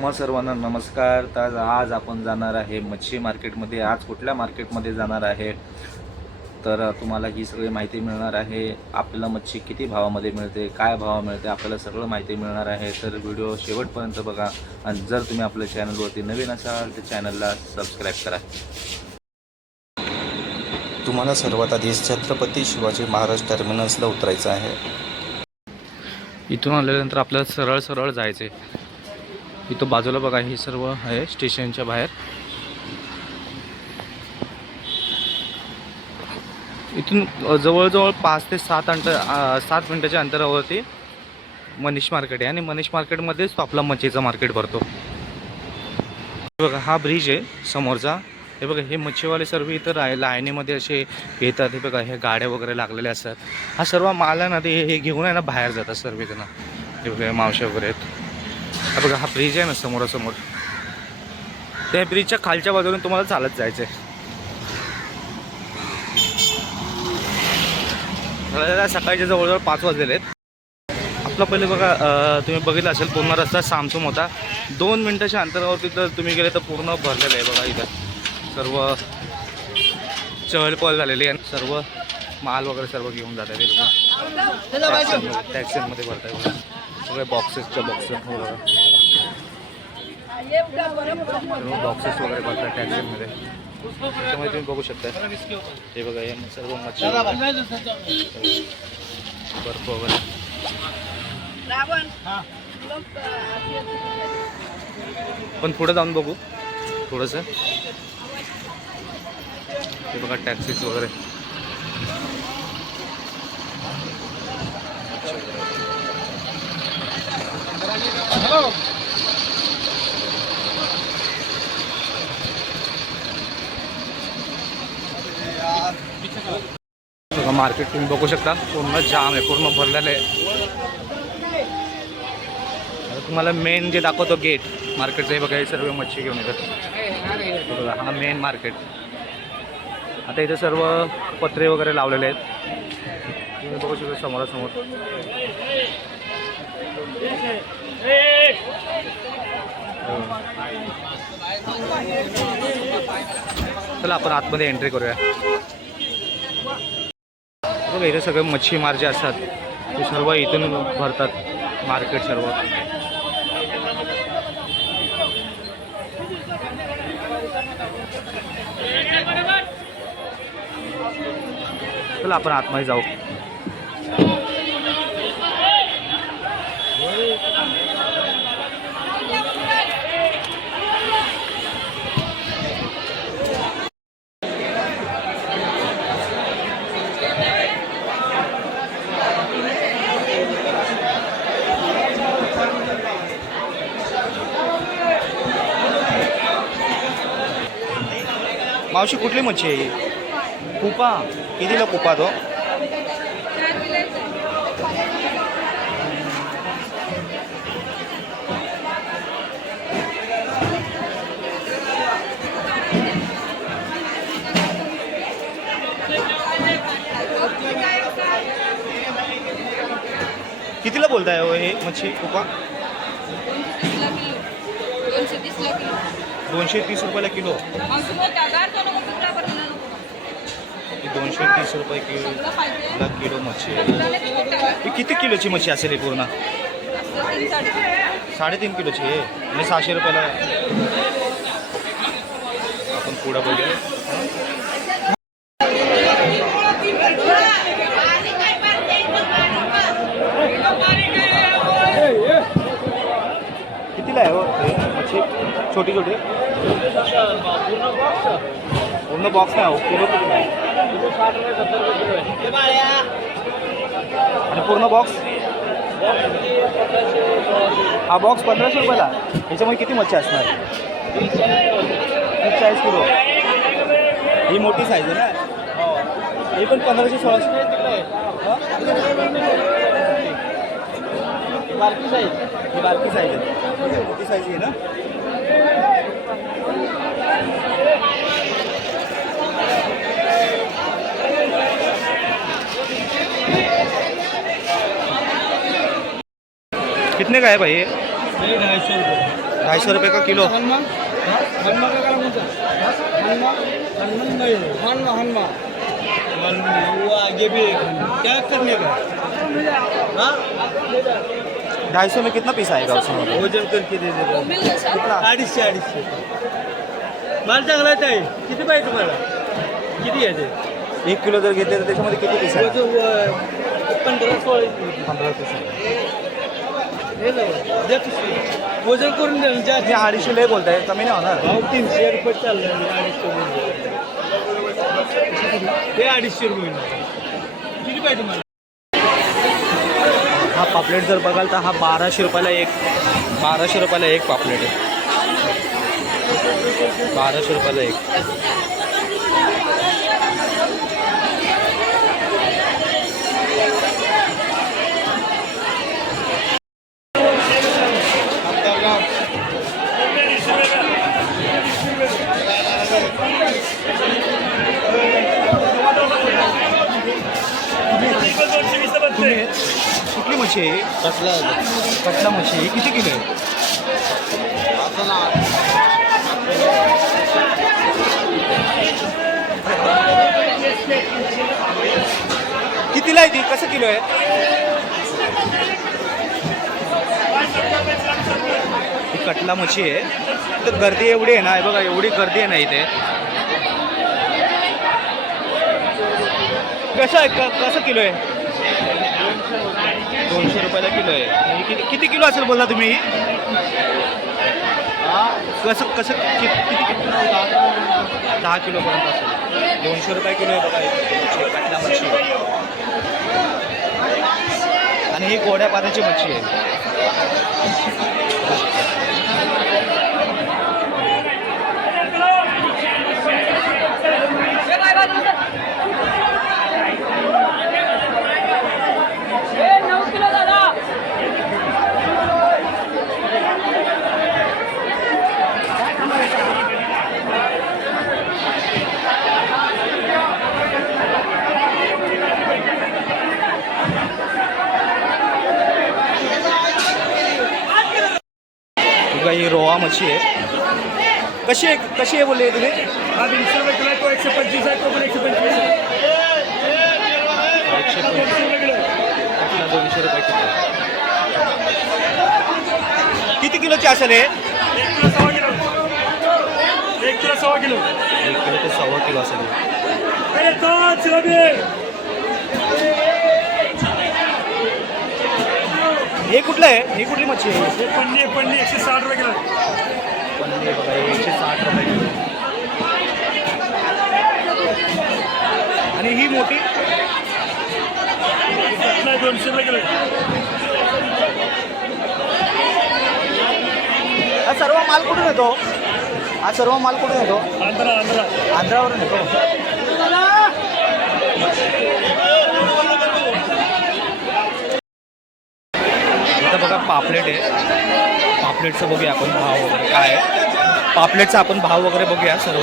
तुम्हा सर्वांना नमस्कार। तर आज आपण जाणार आहे मच्छी मार्केटमध्ये। आज कुठल्या मार्केटमध्ये जाणार आहे तर तुम्हाला ही सगळी माहिती मिळणार आहे। आपल्याला मच्छी किती भावामध्ये मिळते, काय भाव मिळते, आपल्याला सगळं माहिती मिळणार आहे। तर व्हिडिओ शेवटपर्यंत बघा आणि जर तुम्ही आपल्या चॅनलवरती नवीन असाल तर चॅनलला सबस्क्राईब करा। तुम्हाला सर्वात आधी छत्रपती शिवाजी महाराज टर्मिनसला उतरायचं आहे। इथून आल्यानंतर आपल्याला सरळ सरळ जायचे। इथं बाजूला बघा हे सर्व आहे स्टेशनच्या बाहेर। इथून जवळजवळ 5 ते 7 मिनिटाच्या अंतरावरती मनीष मार्केट आहे आणि मनीष मार्केटमध्येच तो आपला मच्छीचा मार्केट भरतो। बघा हा ब्रिज आहे समोरचा। हे बघा हे मच्छीवाले सर्व इथं लाईनीमध्ये असे येतात। हे बघा हे गाड्या वगैरे लागलेल्या असतात। हा सर्व माल आहे ना ते हे घेऊन आहे ना बाहेर जातात सर्व इथं। हे बघा मावशे वगैरे आहेत। हा बघा हा ब्रिज आहे ना समोरासमोर, त्या ब्रिजच्या खालच्या बाजूने तुम्हाला चालत जायचं आहे। सकाळचे जवळजवळ 5 वाजलेले आहेत। आपला पहिले बघा तुम्ही बघितलं असेल पूर्ण रस्ता सामसूम होता। 2 मिनिटाच्या अंतरावरती जर तुम्ही गेले तर पूर्ण भरलेलं आहे। बघा इथं सर्व चहलपहल झालेली आहे। सर्व माल वगैरे सर्व घेऊन जात आहे ते लोक टॅक्सीमध्ये भरत आहे। सगळे बॉक्सेसच्या बॉक्सेस वगैरे भरतात टॅक्सीमध्ये। त्यामुळे तुम्ही बघू शकता हे बघा हे सर्व मच्छी बर्फ वगैरे। पण पुढे जाऊन बघू थोडंसं। हे बघा टॅक्सीज वगैरे। बघा मार्केट तुम्ही बघू शकता पूर्ण जाम आहे, पूर्ण भरलेलं आहे। आता तुम्हाला मेन जे दाखवतो गेट मार्केटचं, हे बघा हे सर्व मच्छी घेऊन येतात। बघा हा मेन मार्केट। आता इथे सर्व पत्रे वगैरे लावलेले आहेत, तुम्ही बघू शकता समोरासमोर। चला आपण आतमध्ये एंट्री करूया। बघा इथे सगळे मच्छीमार जे असतात ते सर्व इथून भरतात मार्केट सर्व। चला आपण आतमध्ये जाऊ। मावशी कुठली मच्छी आहे ही? कुपा कितीला कुपा तो? कितीला बोलताय हो हे मच्छी कुपा? 230 रुपयाला किलो। 230 रुपये किलो मच्छी आहे। किती किलोची मच्छी असेल पूर्ण? 3.5 किलोची आहे आणि 600 रुपयाला। आपण पुढं बघूया। कितीला आहे हो मच्छी? छोटी छोटी पूर्ण बॉक्स नाही हो, किलो किती आहे? आणि पूर्ण बॉक्स? हा बॉक्स 1500 रुपयाला। याच्यामुळे किती मच्छी असणार? 40 किलो। ही मोठी साईज आहे ना, ही पण 1500-1600 बारकी साईज। ही बारकी साईज आहे, मोठी साईज आहे ना। कितने का है भाई ये? 250 रुपये। ₹250 का किलो. आगे भी क्या करने का 250 में कितना पीस आएगा उसमें? वजन करके दे देतो 250 माल चांगला आहे. किती पाहिजे तुम्हाला किती घ्यायचे 1 किलो जर घेतले तर त्याच्यामध्ये किती पीस आहे? 15-16 15 पीस. वजन करून द्या हे 250 लय बोलताय, कमी नाही होणार? भाव 300 रुपये चाललं 250 रुपये किती पाहिजे तुम्हाला हा पापलेट जर बघाल तर हा 1200 रुपयाला एक पापलेट आहे. 1200 रुपयाला एक. कुठली मच्छी आहे? कटला मच्छी आहे. किती किलो आहे? कितीला आहे ती? कसं किलो आहे? ही कटला मच्छी आहे. तर गर्दी एवढी आहे ना, हे बघा एवढी गर्दी आहे ना इथे. कसं किलो आहे? 200 रुपयाला किलो आहे. आणि किती किलो असेल बोलला तुम्ही? कसं किती 10 किलोपर्यंत असेल. 200 रुपये किलो आहे बघा कटला मच्छी. आणि ही गोड्या पाण्याची मच्छी आहे. ही रोहा मच्छी आहे. कशी आहे बोलले तुम्ही? हा 200 रुपये किलो आहे, तो 125 आहे, तो पण 125 आहे. 125 किलो 200 रुपये किलो. किती किलोची असेल हे? 1 kilo 1.25 kilo 1 kilo 1.25 kilo 1 kilo ते 1.25 किलो असेल. अरे तो चिरबी हे कुठलं आहे? ही कुठली मच्छी आहे? हे पन्नी 160 रुपये किलो पन्नी बघा 160 रुपये किलो. आणि ही मोठी कटला 200 रुपये किलो हा सर्व माल कुठून येतो? आंध्रावरून येतो. इथं बघा पापलेट आहे. पापलेटचं बघूया आपण भाव वगैरे काय आहे. पापलेटचा आपण भाव वगैरे बघूया सर्व.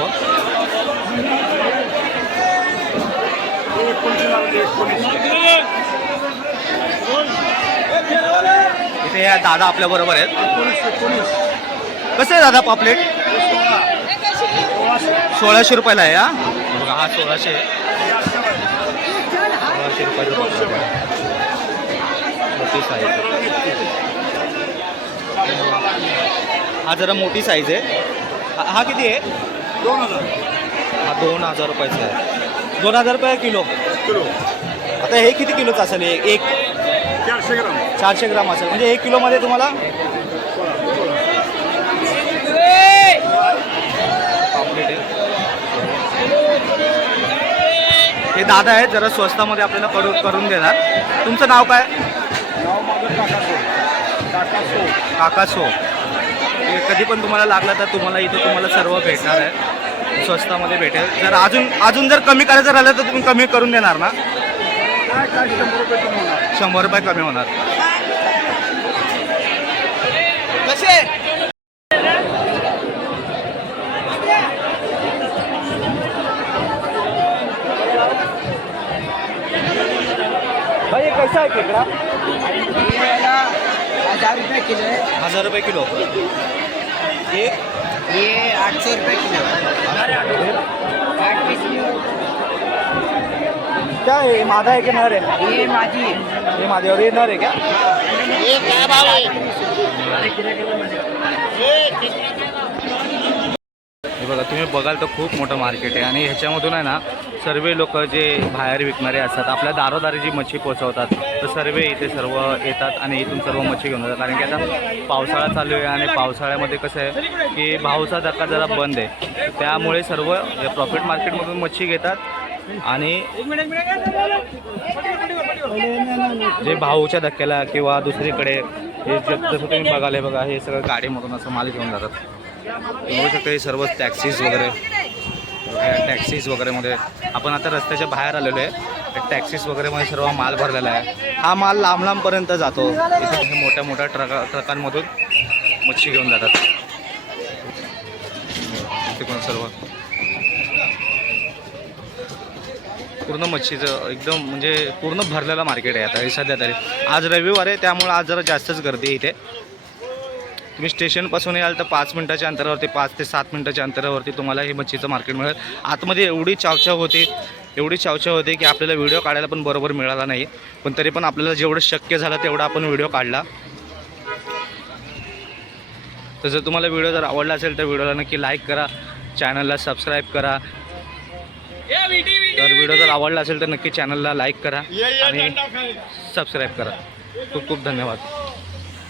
इथे या दादा आपल्या बरोबर आहेत. कसं आहे दादा पापलेट? 1600 रुपयाला आहे. हा बघा हा 1600 रुपयाचा पापलेट आहे. मोठी साईज. हा जरा मोठी साईज आहे. हा किती आहे? 2000 हा 2000 रुपयाचा आहे. 2000 रुपये किलो. आता हे किती किलोचं असेल? एक 400 ग्राम 400 ग्राम असेल. म्हणजे 1 किलोमध्ये तुम्हाला पापलेट आहे. हे दादा आहेत, जरा स्वस्तामध्ये आपल्याला करून देणार. तुमचं नाव काय? नाव माझं काका सो. कधी पण तुम्हाला लागला तर तुम्हाला इथे तुम्हाला सर्व भेटणार आहे. स्वस्तामध्ये भेटेल. जर अजून जर कमी करायचं राहिलं तर तुम्ही कमी करून देणार ना? 100 रुपये कमी होणार. कसे भाई ये कैसा है केकड़ा? 1000 रुपये किलो आहे. 1000 रुपये किलो. ये 800 रुपये किलो। क्या है, मादा है कि नर है? ये माझी है। ये मादी और ये नर है क्या? ये क्या भाव है? हे बघा, तुम्ही बघाल तर खूप मोठं मार्केट आहे आणि ह्याच्यामधून आहे ना सर्व लोक जे बाहेर विकणारे असतात आपल्या दारोदारी जी मच्छी पोचवतात तर सर्व इथे सर्व येतात आणि इथून सर्व मच्छी घेऊन जातात. कारण की आता पावसाळा चालू आहे आणि पावसाळ्यामध्ये कसं आहे की भावचा धक्का जरा बंद आहे, त्यामुळे सर्व प्रॉफिट मार्केटमधून मच्छी घेतात आणि जे भाऊच्या धक्क्याला किंवा दुसरीकडे हे जसं तुम्ही बघाले बघा, हे सगळं गाडीमधून असं माल घेऊन जातात. बघू शकता हे सर्व टॅक्सीज वगैरे, टॅक्सीज वगैरेमध्ये आपण आता रस्त्याच्या बाहेर आलेलो आहे. टॅक्सीज वगैरेमध्ये सर्व माल भरलेला आहे. हा माल लांब लांबपर्यंत जातो. इथे हे मोठ्या मोठ्या ट्रकांमधून मच्छी घेऊन जातात. इथे पण सर्व पूर्ण मच्छीचं एकदम म्हणजे पूर्ण भरलेलं मार्केट आहे आता हे सध्या तरी. आज रविवार आहे त्यामुळे आज जरा जास्तच गर्दी आहे इथे. तुम्ही स्टेशनपासून याल तर 5 मिनटाच्या अंतरावरती, 5 ते 7 मिनटाच्या अंतरावरती तुम्हाला हे मच्छीचं मार्केट मिळेल. आतमध्ये एवढी चावचाव होती की आपल्याला व्हिडिओ काढायला पण बरोबर मिळाला नाही, पण तरी पण आपल्याला जेवढं शक्य झालं तेवढा आपण व्हिडिओ काढला. तर जर तुम्हाला व्हिडिओ जर आवडला असेल तर व्हिडिओला नक्की लाईक करा, चॅनलला सबस्क्राईब करा. तर व्हिडिओ जर आवडला असेल तर नक्की चॅनलला लाईक करा आणि सबस्क्राईब करा. खूप खूप धन्यवाद.